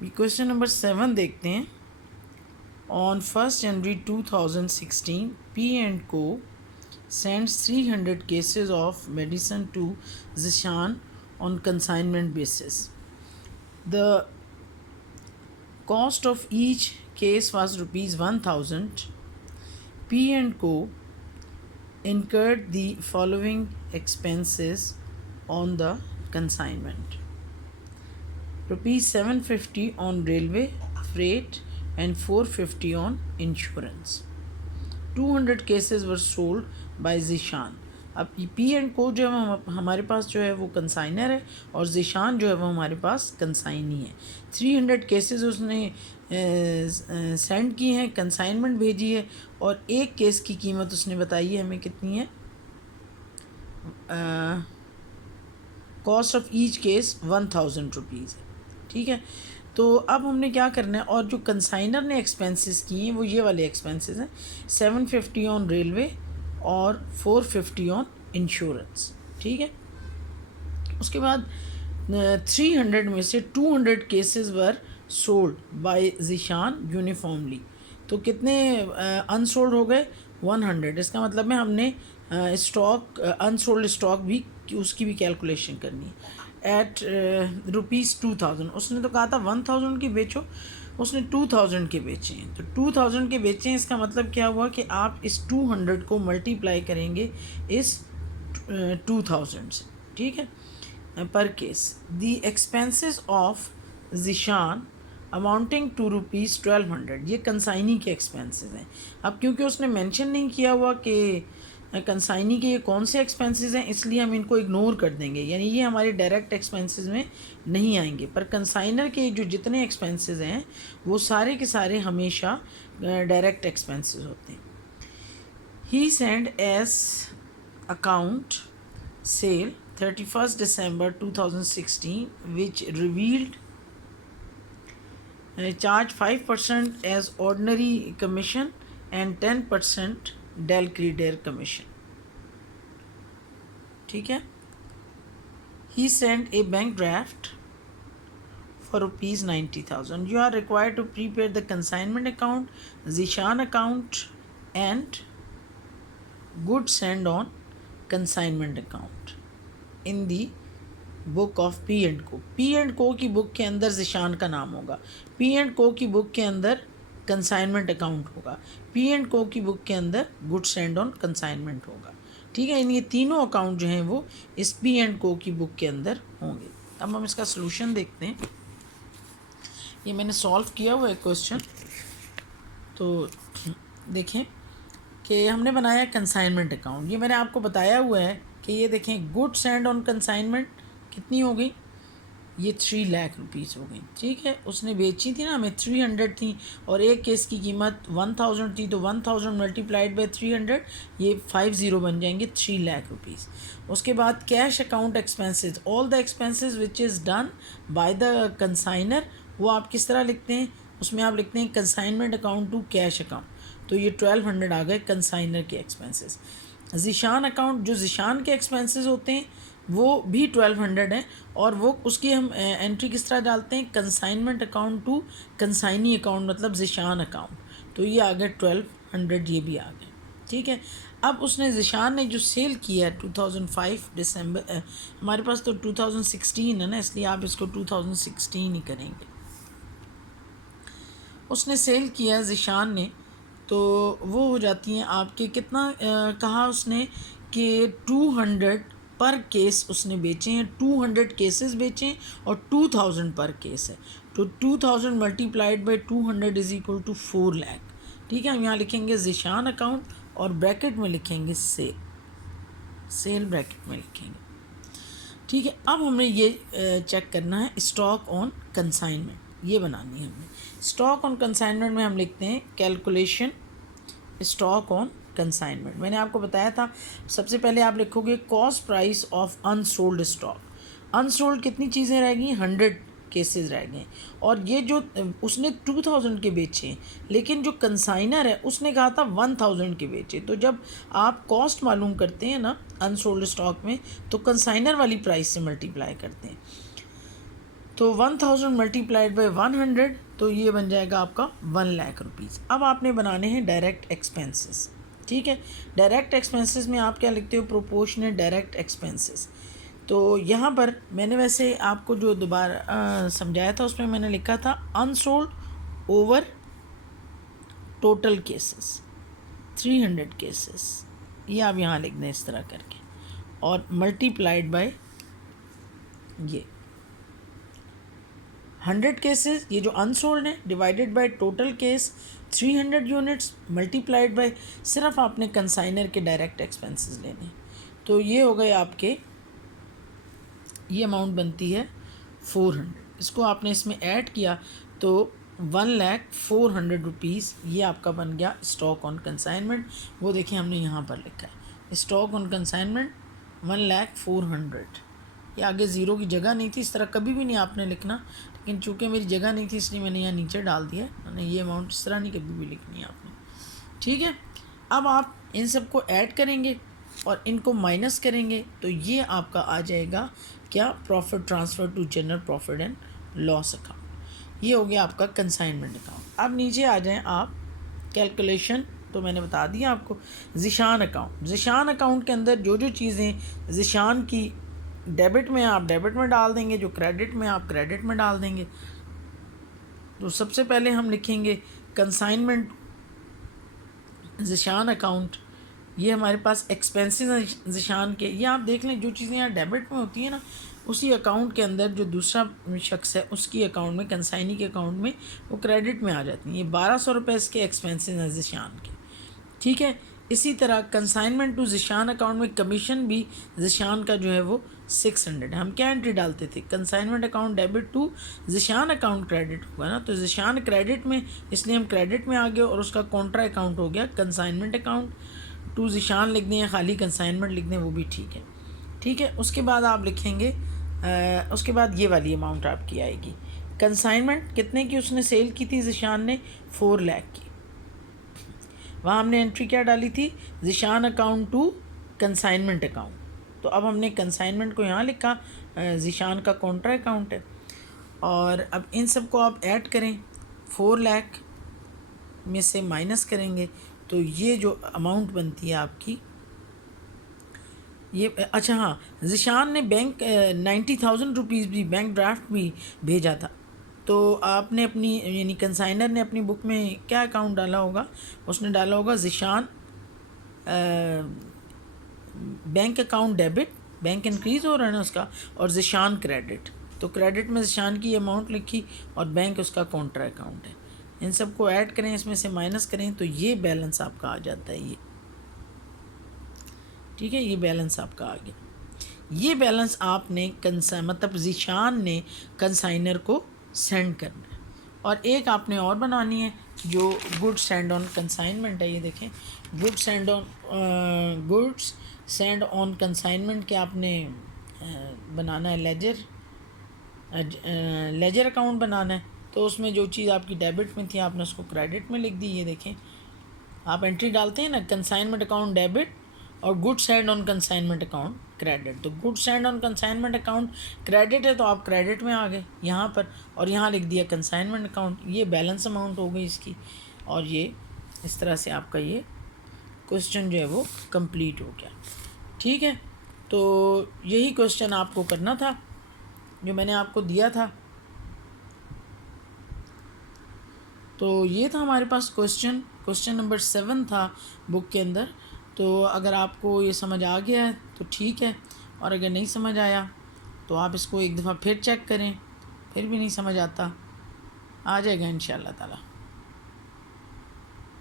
Question number 7 देखते हैं। On 1 January 2016 P and को sends 300 cases of medicine to Zishan on consignment basis. The cost of each case was rupees 1000. P and Co incurred the following expenses on the consignment: rupees 750 on railway freight and 450 on insurance. 200 cases were sold by Zishan. अब P and को जो है हमारे पास जो है वो consignor है और ज़िशान जो है वो हमारे पास कंसाइनी है। 300 केसेस उसने सेंड की हैं, कंसाइनमेंट भेजी है और एक केस की कीमत उसने बताई है हमें कितनी है। Cost of each case 1000 rupees है। ठीक है, तो अब हमने क्या करना है, और जो कंसाइनर ने एक्सपेंसेस किए हैं वो ये वाले एक्सपेंसेस हैं, 750 ऑन रेलवे और 450 ऑन इंश्योरेंस। ठीक है, उसके बाद 300 में से 200 cases were sold by Zeeshan uniformly. तो कितने अनसोल्ड हो गए? 100। इसका मतलब है हमने स्टॉक अनसोल्ड स्टॉक भी उसकी भी कैलकुलेशन करनी है। एट ₹2000 उसने तो कहा था 1000 की बेचो, उसने 2000 के बेचे हैं। तो 2000 के बेचे हैं, इसका मतलब क्या हुआ कि आप इस 200 को मल्टीप्लाई करेंगे इस 2000 से। ठीक है, पर case the expenses of Zishan amounting to ₹1200, ये कंसाइनी के एक्सपेंसेस हैं। अब क्योंकि उसने मेंशन नहीं किया हुआ कि कंसाइनी के ये कौन से एक्सपेंसेस हैं, इसलिए हम इनको इग्नोर कर देंगे, यानी ये हमारे डायरेक्ट एक्सपेंसेस में नहीं आएंगे। पर कंसाइनर के जो जितने एक्सपेंसेस हैं वो सारे के सारे हमेशा डायरेक्ट एक्सपेंसेस होते हैं। He sends account sale 31 December 2016 which revealed charge 5% as ordinary commission and 10% Del Credere commission. ठीक है, he sent a bank draft for rupees 90,000. You are required to prepare the consignment account, Zishan account and goods sent on consignment account in the book of P and को। P and को की book के अंदर ज़िशान का नाम होगा, P and को की बुक के अंदर कंसाइनमेंट अकाउंट होगा, पी एंड को की बुक के अंदर गुड्स सेंड ऑन कंसाइनमेंट होगा। ठीक है, इन ये तीनों अकाउंट जो हैं वो इस पी एंड को की बुक के अंदर होंगे। अब हम इसका सलूशन देखते हैं। ये मैंने सॉल्व किया हुआ है क्वेश्चन, तो देखें कि हमने बनाया कंसाइनमेंट अकाउंट। ये मैंने आपको बताया हुआ है कि ये देखें गुड्स सेंड ऑन कंसाइनमेंट कितनी हो गई, ये 3 लाख रुपीज़ हो गई। ठीक है, उसने बेची थी ना हमें 300 थी और एक केस की कीमत 1000 थी, तो 1000 मल्टीप्लाइड बाई 300 ये 50 बन जाएंगे, 3 लाख रुपीज़। उसके बाद cash account expenses, all the expenses which is done by the consignor, वो आप किस तरह लिखते हैं, उसमें आप लिखते हैं consignment account to cash account, तो ये 1200 आ गए कंसाइनर के एक्सपेंसेस। ज़िशान अकाउंट, जो ज़िशान के एक्सपेंसेस होते हैं वो भी 1200 हैं और वो उसकी हम एंट्री किस तरह डालते हैं, consignment account to consignee account, मतलब ज़िशान अकाउंट, तो ये आ गए 1200, ये भी आ गए। ठीक है, अब उसने ज़िशान ने जो सेल किया है 2005 दिसंबर, हमारे पास तो 2016 है ना, इसलिए आप इसको 2016 ही करेंगे। उसने सेल किया ज़िशान ने, तो वो हो जाती हैं आपके कितना कहा उसने कि 200 पर केस उसने बेचे हैं, 200 केसेस बेचे हैं और 2000 पर केस है, तो 2000 multiplied by 200 is equal to 4 lakh. ठीक है, हम यहाँ लिखेंगे ज़िशान अकाउंट और ब्रैकेट में लिखेंगे सेल ब्रैकेट में लिखेंगे। ठीक है, अब हमें ये चेक करना है स्टॉक ऑन कंसाइनमेंट, ये बनानी है हमें। स्टॉक ऑन कंसाइनमेंट में हम लिखते हैं कैलकुलेशन स्टॉक ऑन कंसाइनमेंट। मैंने आपको बताया था सबसे पहले आप लिखोगे cost price of unsold stock. Unsold कितनी चीज़ें रह गई, 100 केसेस रह गए, और ये जो उसने 2000 के बेचे हैं, लेकिन जो कंसाइनर है उसने कहा था 1000 के बेचे। तो जब आप कॉस्ट मालूम करते हैं ना अनसोल्ड स्टॉक में, तो कंसाइनर वाली प्राइस से मल्टीप्लाई करते हैं। तो 1000 मल्टीप्लाइड बाई 100, तो ये बन जाएगा आपका 1,00,000 रुपीज़। अब आपने बनाने हैं डायरेक्ट एक्सपेंसेस। ठीक है, डायरेक्ट एक्सपेंसेस में आप क्या लिखते हो, प्रोपोर्शनेट डायरेक्ट एक्सपेंसेस। तो यहाँ पर मैंने वैसे आपको जो दोबारा समझाया था उसमें मैंने लिखा था unsold over total cases 300 cases, ये आप यहाँ लिख दें इस तरह करके, और मल्टीप्लाइड बाय ये 100 केसेस, ये जो अनसोल्ड है, divided by total case 300 units, multiplied by सिर्फ आपने कंसाइनर के डायरेक्ट एक्सपेंसेस लेने। तो ये हो गए आपके, ये अमाउंट बनती है 400। इसको आपने इसमें ऐड किया तो 1,04,000 रुपीज़ ये आपका बन गया स्टॉक ऑन कंसाइनमेंट। वो देखिए हमने यहाँ पर लिखा है स्टॉक ऑन कंसाइनमेंट 1,04,000। ये आगे ज़ीरो की जगह नहीं थी, इस तरह कभी भी नहीं आपने लिखना, लेकिन चूँकि मेरी जगह नहीं थी इसलिए मैंने यहाँ नीचे डाल दिया है। मैंने ये अमाउंट इस तरह नहीं कभी भी लिखनी है आपने। ठीक है, अब आप इन सबको ऐड करेंगे और इनको माइनस करेंगे तो ये आपका आ जाएगा क्या, profit transfer to general profit and loss account. ये हो गया आपका कंसाइनमेंट अकाउंट। अब नीचे आ जाएं आप, कैलकुलेशन तो मैंने बता दिया आपको। ज़िशान अकाउंट, ज़िशान अकाउंट के अंदर जो जो चीज़ें ज़िशान की डेबिट में आप डेबिट में डाल देंगे, जो क्रेडिट में आप क्रेडिट में डाल देंगे। तो सबसे पहले हम लिखेंगे कंसाइनमेंट ज़िशान अकाउंट, ये हमारे पास एक्सपेंसेस ज़िशान के। ये आप देख लें जो चीज़ें यहाँ डेबिट में होती हैं ना, उसी अकाउंट के अंदर जो दूसरा शख्स है उसकी अकाउंट में, कंसाइनी के अकाउंट में वो क्रेडिट में आ जाती हैं। ये 1200 रुपये इसके एक्सपेंसेस हैं ज़िशान के। ठीक है, इसी तरह कंसाइनमेंट टू ज़िशान अकाउंट में कमीशन भी ज़िशान का जो है वो 600 है। हम क्या एंट्री डालते थे, consignment account debit to Zishan account credit हुआ ना, तो ज़िशान क्रेडिट में, इसलिए हम क्रेडिट में आ गए और उसका कॉन्ट्रा अकाउंट हो गया कंसाइनमेंट अकाउंट। टू ज़िशान लिख दें या खाली कंसाइनमेंट लिख दें वो भी ठीक है। ठीक है, उसके बाद आप लिखेंगे उसके बाद ये वाली अमाउंट आपकी आएगी। कंसाइनमेंट कितने की उसने सेल की थी ज़िशान ने, 4 लाख की। वहाँ हमने एंट्री क्या डाली थी, Zishan account to consignment account. तो अब हमने कंसाइनमेंट को यहाँ लिखा, ज़िशान का कॉन्ट्रा अकाउंट है। और अब इन सब को आप ऐड करें, 4 लाख में से माइनस करेंगे तो ये जो अमाउंट बनती है आपकी ये, अच्छा हाँ, ज़िशान ने बैंक 90,000 रुपीज़ भी बैंक ड्राफ्ट भी भेजा था। तो आपने अपनी यानी कंसाइनर ने अपनी बुक में क्या अकाउंट डाला होगा, उसने डाला होगा Zeeshan bank account debit, bank increase हो रहा है ना उसका, और ज़िशान क्रेडिट। तो क्रेडिट में ज़िशान की अमाउंट लिखी और बैंक उसका कॉन्ट्रा अकाउंट है। इन सब को ऐड करें, इसमें से माइनस करें तो ये बैलेंस आपका आ जाता है ये। ठीक है, ये बैलेंस आपका आ गया। ये बैलेंस आपने मतलब ज़िशान ने कंसाइनर को सेंड करना है। और एक आपने और बनानी है जो गुड्स सेंड ऑन कंसाइनमेंट है। ये देखें, गुड्स सेंड ऑन कंसाइनमेंट के आपने बनाना है लेजर अकाउंट बनाना है। तो उसमें जो चीज़ आपकी डेबिट में थी आपने उसको क्रेडिट में लिख दी। ये देखें, आप एंट्री डालते हैं ना, कंसाइनमेंट अकाउंट डेबिट और goods sent on consignment account credit. तो goods sent on consignment account credit है तो आप क्रेडिट में आ गए यहाँ पर, और यहाँ लिख दिया कंसाइनमेंट अकाउंट। ये बैलेंस अमाउंट हो गई इसकी, और ये इस तरह से आपका ये क्वेश्चन जो है वो कंप्लीट हो गया। ठीक है, तो यही क्वेश्चन आपको करना था जो मैंने आपको दिया था। तो ये था हमारे पास क्वेश्चन नंबर 7 था बुक के अंदर। तो अगर आपको ये समझ आ गया है तो ठीक है, और अगर नहीं समझ आया तो आप इसको एक दफ़ा फिर चेक करें, फिर भी नहीं समझ आता, आ जाएगा इंशाअल्लाह ताला।